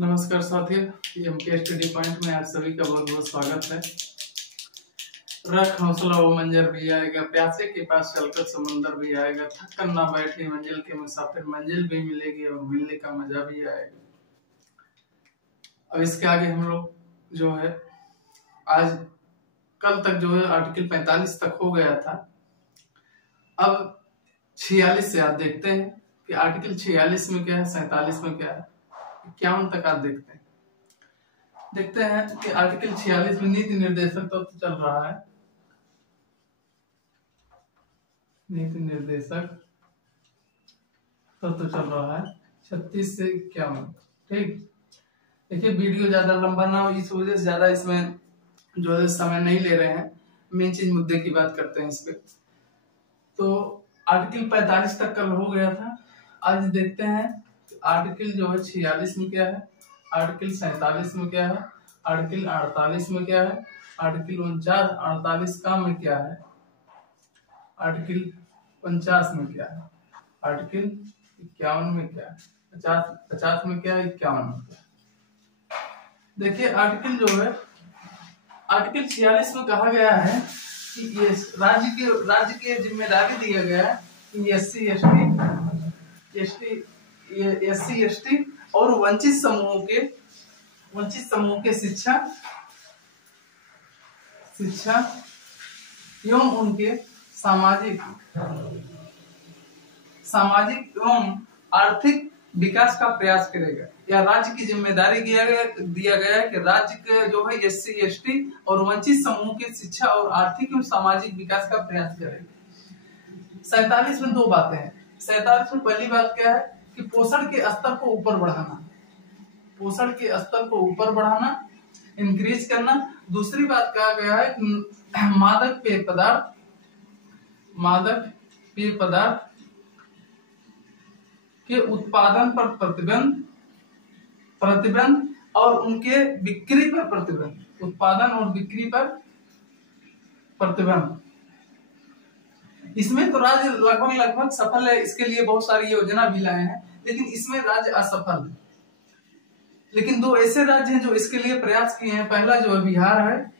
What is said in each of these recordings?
नमस्कार साथियों, MK study point में आप सभी का बहुत बहुत स्वागत है। रख हौसला वो मंजर भी आएगा, प्यासे के पास चलकर समंदर भी आएगा, थक कर ना बैठे मंजिल के मुसाफिर, मंजिल भी मिलेगी और मिलने का मजा भी आएगा। अब इसके आगे हम लोग जो है आज कल तक जो है आर्टिकल 45 तक हो गया था। अब 46 से आप देखते हैं कि आर्टिकल 46 में क्या है, 47 में क्या है, 51 तक आप देखते हैं कि आर्टिकल 46 में नीति निर्देशक तत्व तो चल रहा है। नीति निर्देशक तत्व तो चल रहा है 36 से 51। ठीक, देखिए वीडियो ज्यादा लंबा ना हो, इस वजह से ज्यादा इसमें जो है समय नहीं ले रहे हैं। मेन चीज मुद्दे की बात करते हैं इस पे। तो आर्टिकल 45 तक कल हो गया था। आज देखते हैं आर्टिकल जो है 46 में क्या है, आर्टिकल 47 में क्या है, आर्टिकल 48 में क्या है, आर्टिकल 49-48 का में क्या है, आर्टिकल 50 में क्या है, आर्टिकल 51 में क्या है, 50 में क्या है, 51 में क्या है। देखिए आर्टिकल जो है आर्टिकल 46 में कहा गया है कि ये राज्य के जिम्मेदारी दिया गया है कि एससी एसटी और वंचित समूह के शिक्षा एवं उनके सामाजिक एवं आर्थिक विकास का प्रयास करेगा। या राज्य की जिम्मेदारी दिया गया है कि राज्य के जो है एससी एसटी और वंचित समूह के शिक्षा और आर्थिक एवं सामाजिक विकास का प्रयास करेगा। 47 में दो बातें हैं। 47 में पहली बात क्या है कि पोषण के स्तर को ऊपर बढ़ाना, पोषण के स्तर को ऊपर बढ़ाना, इंक्रीज करना। दूसरी बात कहा गया है मादक पेय पदार्थ के उत्पादन पर प्रतिबंध और उनके बिक्री पर प्रतिबंध, उत्पादन और बिक्री पर प्रतिबंध। इसमें तो राज्य लगभग सफल है, इसके लिए बहुत सारी योजना भी लाए हैं, लेकिन इसमें राज्य असफल है। लेकिन दो ऐसे राज्य हैं जो इसके लिए प्रयास किए हैं। पहला जो है बिहार है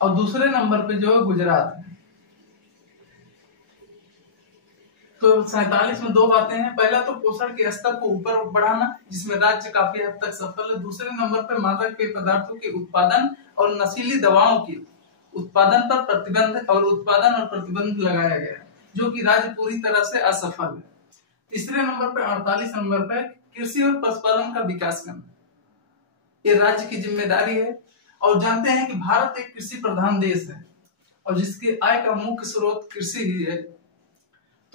और दूसरे नंबर पे जो है गुजरात है। तो 47 में दो बातें हैं। पहला तो पोषण के स्तर को ऊपर बढ़ाना, जिसमें राज्य काफी हद तक सफल है। दूसरे नंबर पे मादक पेय पदार्थों के उत्पादन और नशीली दवाओं के उत्पादन पर प्रतिबंध और प्रतिबंध लगाया गया, जो कि राज्य पूरी तरह से असफल है। तीसरे नंबर पे 48 नंबर पे कृषि और पशुपालन का विकास करना, ये राज्य की जिम्मेदारी है। और जानते हैं कि भारत एक कृषि प्रधान देश है और जिसकी आय का मुख्य स्रोत कृषि ही है।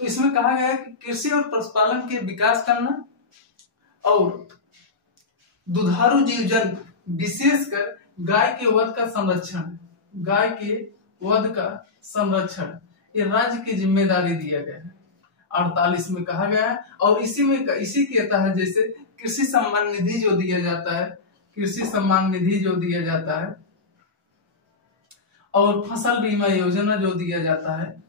तो इसमें कहा गया है कि कृषि और पशुपालन के विकास करना और दुधारू जीव जंतु विशेषकर गाय के वध का संरक्षण, ये राज्य की जिम्मेदारी दिया गया है। 48 में कहा गया है। और इसी के तहत जैसे कृषि सम्मान निधि जो दिया जाता है, और फसल बीमा योजना जो दिया जाता है,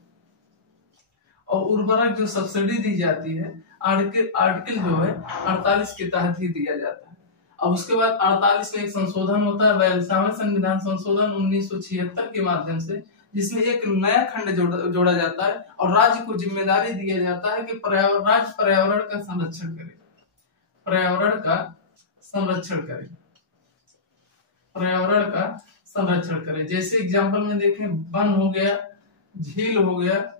और उर्वरक जो सब्सिडी दी जाती है, आर्टिकल जो है 48 के तहत ही दिया जाता है। अब उसके बाद 48 में एक संशोधन होता है, 42वां संविधान संशोधन 1976 के माध्यम से, जिसमें एक नया खंड जोड़ा जाता है और राज्य को जिम्मेदारी दिया जाता है कि राज्य पर्यावरण का संरक्षण करे। जैसे एग्जाम्पल में देखें, वन हो गया, झील हो गया,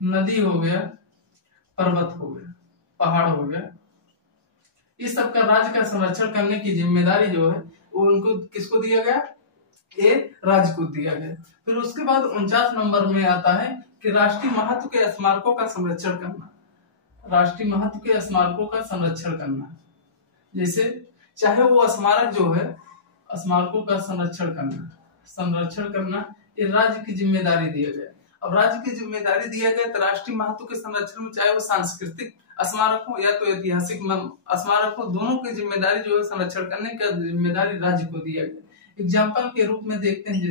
नदी हो गया, पर्वत हो गया, पहाड़ हो गया, इस सब का राज्य का संरक्षण करने की जिम्मेदारी जो है वो उनको किसको दिया गया, ये राज्य को दिया गया। फिर उसके बाद 49 नंबर में आता है कि राष्ट्रीय महत्व के स्मारकों का संरक्षण करना। जैसे चाहे वो स्मारक जो है, स्मारकों का संरक्षण करना ये राज्य की जिम्मेदारी दिया गया। अब राज्य की जिम्मेदारी दिया गया तो राष्ट्रीय महत्व के संरक्षण में, चाहे वो सांस्कृतिक स्मारक हो या तो ऐतिहासिक स्मारक हो, दोनों की जिम्मेदारी जो है संरक्षण करने का जिम्मेदारी राज्य को दिया गया। एग्जाम्पल के रूप में देखते हैं,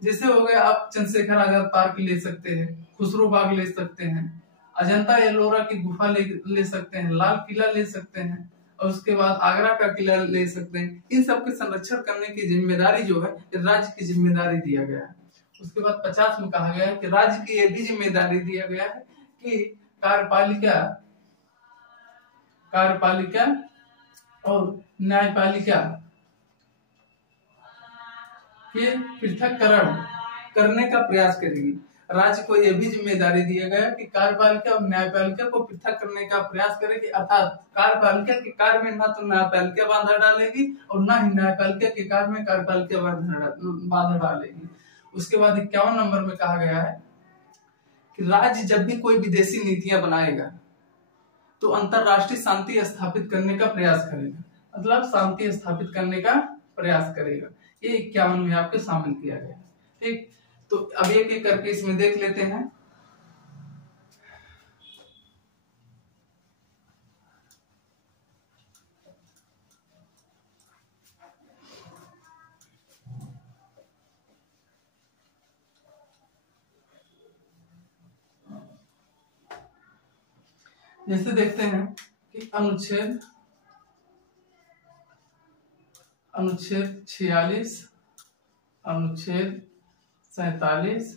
जैसे हो गया, आप चंद्रशेखर आजाद पार्क ले सकते हैं, खुसरो बाग ले सकते हैं, अजंता एलोरा की गुफा ले सकते हैं, लाल किला ले सकते हैं, और उसके बाद आगरा का किला ले सकते हैं। इन सब के संरक्षण करने की जिम्मेदारी जो है राज्य की जिम्मेदारी दिया गया है। उसके बाद 50 में कहा गया है कि राज्य की यह भी जिम्मेदारी दिया गया है कि कार्यपालिका और न्यायपालिका के पृथक्करण करने का प्रयास करेगी। राज्य को यह भी जिम्मेदारी दिया गया कि कार्यपालिका और न्यायपालिका को पृथक करने का प्रयास करेगी, अर्थात कार्यपालिका के कार्य में न तो न्यायपालिका बाधा डालेगी और न ही न्यायपालिका के कार्य में कार्यपालिका बाधा डालेगी। उसके बाद 51 नंबर में कहा गया है कि राज्य जब भी कोई विदेशी नीतियां बनाएगा तो अंतरराष्ट्रीय शांति स्थापित करने का प्रयास करेगा, मतलब शांति स्थापित करने का प्रयास करेगा। ये 51 में आपके शामिल किया गया। ठीक, तो अब एक एक करके इसमें देख लेते हैं। जैसे देखते हैं कि अनुच्छेद 46, अनुच्छेद 47,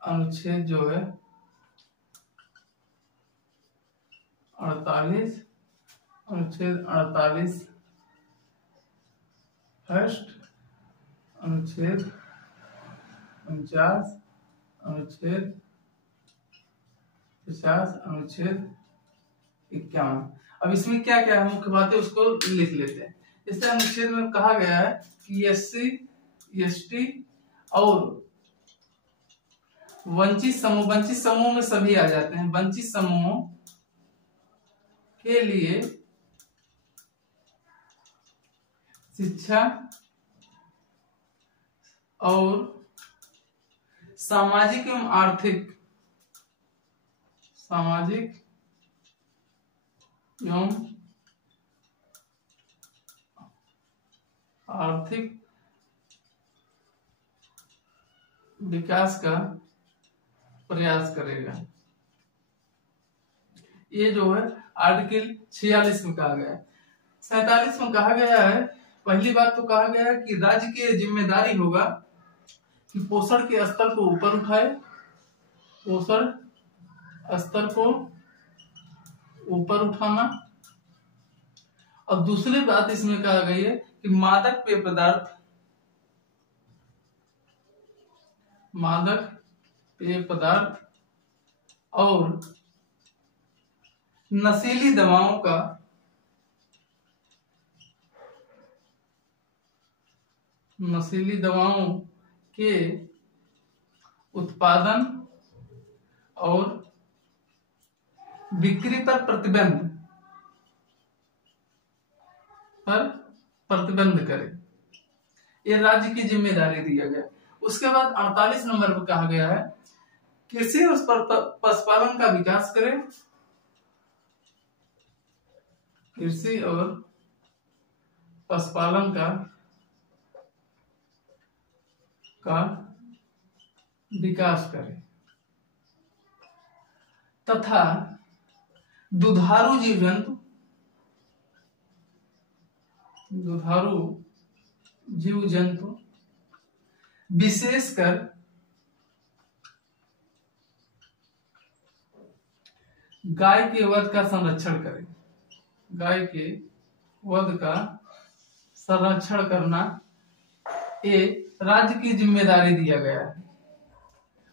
अनुच्छेद जो है 48, अनुच्छेद 48 फर्स्ट, अनुच्छेद 49, अनुच्छेद 50, अनुच्छेद 51। अब इसमें क्या क्या है मुख्य बातें उसको लिख लेते हैं। जैसे अनुच्छेद में कहा गया है कि SC, ST और वंचित समूह में सभी आ जाते हैं। वंचित समूहों के लिए शिक्षा और सामाजिक एवं आर्थिक विकास का प्रयास करेगा। ये जो है आर्टिकल 46 में कहा गया है। 47 में कहा गया है, पहली बात तो कहा गया है कि राज्य की जिम्मेदारी होगा कि पोषण के स्तर को ऊपर उठाए, पोषण स्तर को ऊपर उठाना। और दूसरी बात इसमें कहा गई है कि मादक पेय पदार्थ और नशीली दवाओं के उत्पादन और बिक्री पर प्रतिबंध करे। ये राज्य की जिम्मेदारी दिया गया। उसके बाद 48 नंबर पर कहा गया है कृषि और पशुपालन का विकास करे, कृषि और पशुपालन का विकास करे तथा दुधारू जीव जंतु विशेषकर गाय के वध का संरक्षण करे। गाय के वध का संरक्षण करना ये राज्य की जिम्मेदारी दिया गया है।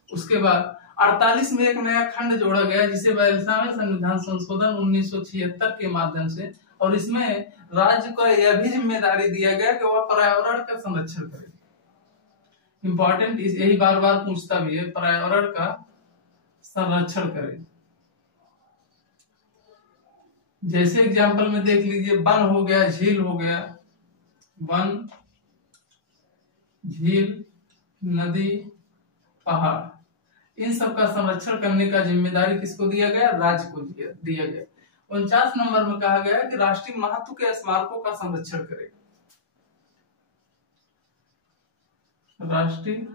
उसके बाद 48 में एक नया खंड जोड़ा गया जिसे बैलसामी संविधान संशोधन 1976 के माध्यम से, और इसमें राज्य को यह भी जिम्मेदारी दिया गया कि वह पर्यावरण का संरक्षण करे। इंपॉर्टेंट यही बार बार पूछता भी है, पर्यावरण का संरक्षण करे। जैसे एग्जाम्पल में देख लीजिए, वन हो गया, झील हो गया, वन, झील, नदी, पहाड़, इन सब का संरक्षण करने का जिम्मेदारी किसको दिया गया? राज्य को दिया गया। 49 नंबर में कहा गया कि राष्ट्रीय महत्व के स्मारकों का संरक्षण करे। राष्ट्रीय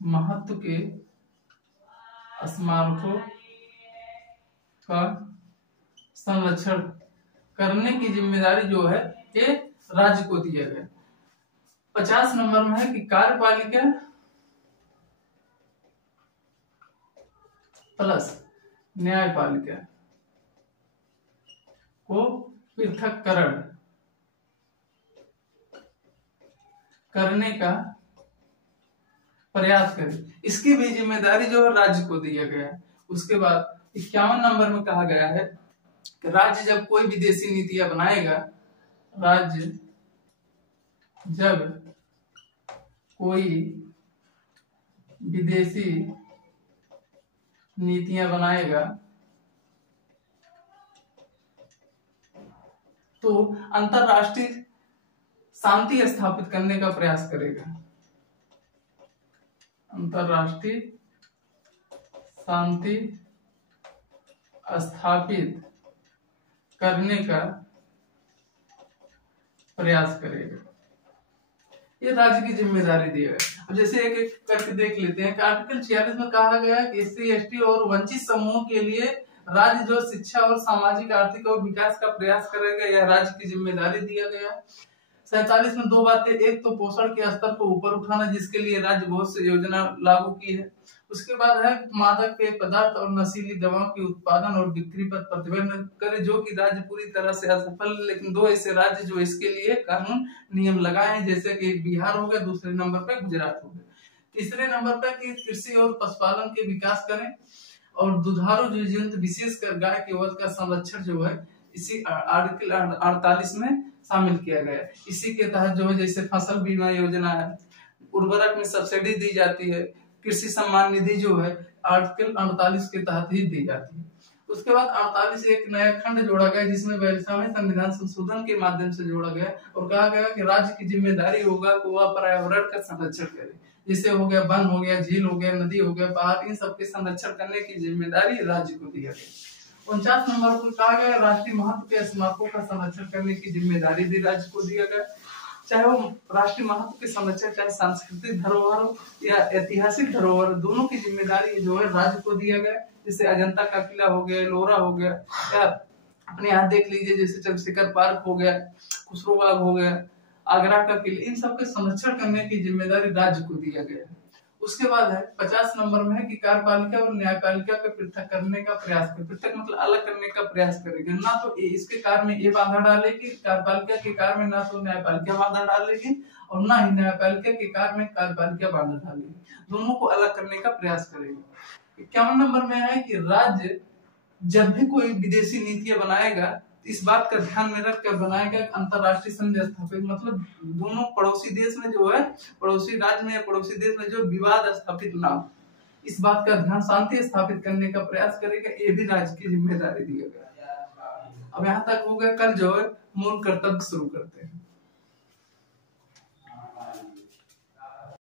महत्व के स्मारकों का संरक्षण करने की जिम्मेदारी जो है ये राज्य को दिया गया। 50 नंबर में है कि कार्यपालिका प्लस न्यायपालिका को पृथक्करण करने का प्रयास करें, इसकी भी जिम्मेदारी जो है राज्य को दिया गया है। उसके बाद 51 नंबर में कहा गया है कि राज्य जब कोई विदेशी नीतियां बनाएगा, राज्य जब कोई विदेशी नीतियां बनाएगा तो अंतरराष्ट्रीय शांति स्थापित करने का प्रयास करेगा, अंतरराष्ट्रीय शांति स्थापित करने का प्रयास करेगा। ये राज्य की जिम्मेदारी दी है। अब जैसे एक एक करके देख लेते हैं। आर्टिकल 46 में कहा गया है कि एससी, एसटी और वंचित समूहों के लिए राज्य जो शिक्षा और सामाजिक, आर्थिक और विकास का प्रयास करेगा, यह राज्य की जिम्मेदारी दिया गया। 47 में दो बातें, एक तो पोषण के स्तर को ऊपर उठाना, जिसके लिए राज्य बहुत सी योजना लागू की है। उसके बाद है मादक पेय पदार्थ और नशीली दवाओं के उत्पादन और बिक्री पर प्रतिबंध करे, जो कि राज्य पूरी तरह से असफल, लेकिन दो ऐसे राज्य जो इसके लिए कानून नियम लगाए हैं, जैसे कि बिहार हो गया, दूसरे नंबर पे गुजरात हो गया। तीसरे नंबर पे कि कृषि और पशुपालन के विकास करें और दुधारू जीव, विशेषकर गाय के वध का संरक्षण जो है इसी आर्टिकल 48 में शामिल किया गया है। इसी के तहत जो है जैसे फसल बीमा योजना है, उर्वरक में सब्सिडी दी जाती है, कृषि सम्मान निधि जो है आर्टिकल 48 के तहत ही दी जाती है। उसके बाद 48 एक नया खंड जोड़ा गया, जिसमें 42वें संविधान संशोधन के माध्यम से जोड़ा गया और कहा गया कि राज्य की जिम्मेदारी होगा कि वह पर्यावरण का संरक्षण करे, जैसे हो गया वन हो गया, झील हो गया, नदी हो गया, पहाड़, इन सबके संरक्षण करने की जिम्मेदारी राज्य को दिया गया। 49 नंबर पर कहा गया राष्ट्रीय महत्व के स्मारकों का संरक्षण करने की जिम्मेदारी भी राज्य को दिया गया, चाहे वो राष्ट्रीय महत्व के संरक्षण, चाहे सांस्कृतिक धरोहर हो या ऐतिहासिक धरोहर, दोनों की जिम्मेदारी जो है राज्य को दिया गया। जैसे अजंता का किला हो गया, लोरा हो गया, या अपने यहाँ देख लीजिए जैसे चंद्रशेखर पार्क हो गया, खुसरोबाग हो गया, आगरा का किला, इन सबके संरक्षण करने की जिम्मेदारी राज्य को दिया गया है। उसके बाद है 50 नंबर में है कि कार्यपालिका और न्यायपालिका का पृथक करने का प्रयास करे। पृथक मतलब अलग करने का प्रयास करेगी, ना तो इसके कार्य में ये बाधा डालेगी कार्यपालिका के कार्य में, ना तो न्यायपालिका बाधा डालेगी और ना ही न्यायपालिका के कार्य में कार्यपालिका बाधा डालेगी, दोनों को अलग करने का प्रयास करेगी। 51 नंबर में है कि राज्य जब भी कोई विदेशी नीतियां बनाएगा इस बात का ध्यान में रखकर बनाएगा अंतरराष्ट्रीय संधि स्थापित, मतलब दोनों पड़ोसी देश में जो है, पड़ोसी राज्य में या पड़ोसी देश में जो विवाद स्थापित ना हो, इस बात का ध्यान, शांति स्थापित करने का प्रयास करेगा, ये भी राज्य की जिम्मेदारी दिया गया। अब यहाँ तक हो गया, कल जो है मूल कर्तव्य शुरू करते हैं।